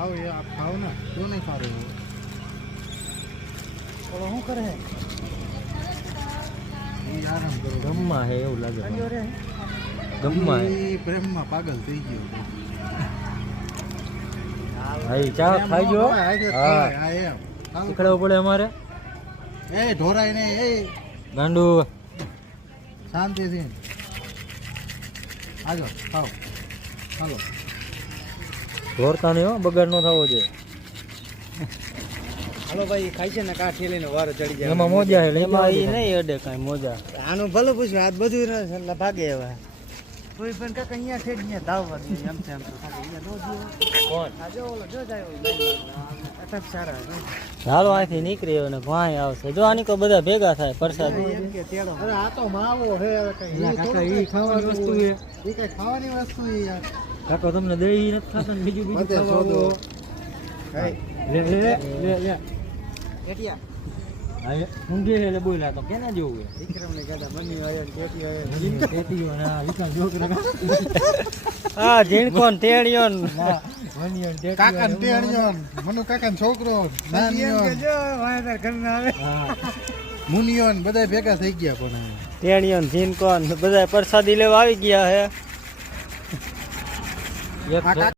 खाओ ये आप खाओ ना क्यों नहीं खा रहे हो और શું કરે એ આરામ કરો ગમમાં હે એવું લાગે ગમમાં હે પ્રેમમાં પાગલ થઈ ગયો ભાઈ ચા ખાઈ ગયો હા નીકળવું પડે અમારે એ ઢોરાય નહીં એ ગાંડુ શાંતિથી આજો ખાઓ હાલો ઢોરતા નહીં હો બગાડ ન થવો જોઈએ હાલો ભાઈ ખાઈ છે ને કા ઠેલીને વારો ચડી જાય એમાં મોજા હે એમાં એ નહીં અડે કાંઈ મોજા આનું ભલે પૂછ્યું આ બધું ભાગે હવે કોઈ પણ કાકા અહીંયા ઠેડ અહીંયા ધાવવા દે એમ છે એમ તો અહીંયા નો જીવો કોણ આ જો ઓલો જો જાય અટક સારા ચાલો અહીંથી નીકળી અને વાંય આવશે જો આની કો બધા ભેગા થાય પ્રસાદ એમ કે તેડો અરે આ તો માવો હે કઈ કાકા ઈ ખાવાની વસ્તુ છે ઈ કઈ ખાવાની વસ્તુ છે યાર કાકા તમને દહીં નથી ખાતા ને બીજું બધે ખાવાનું સોદો લે લે લે લે કેટિયા હા ઊંઘે એટલે બોલ્યા તો કેના જેવું હે વિક્રમને કહેતા મમ્મી આયા કેટી આયા કેતીઓ ના વિકાસ જોકરા હા જીણકોન તેડિયોન વનિયન ટેટીઓ કાકા ને ટેણિયો મનુ કાકા છોકરો નાનિયો જો વાયદર ઘરના આવે હા મુનિયો બધા ભેગા થઈ ગયા પણ તેડિયોન જીણકોન બધા પ્રસાદી લેવા આવી ગયા હે એક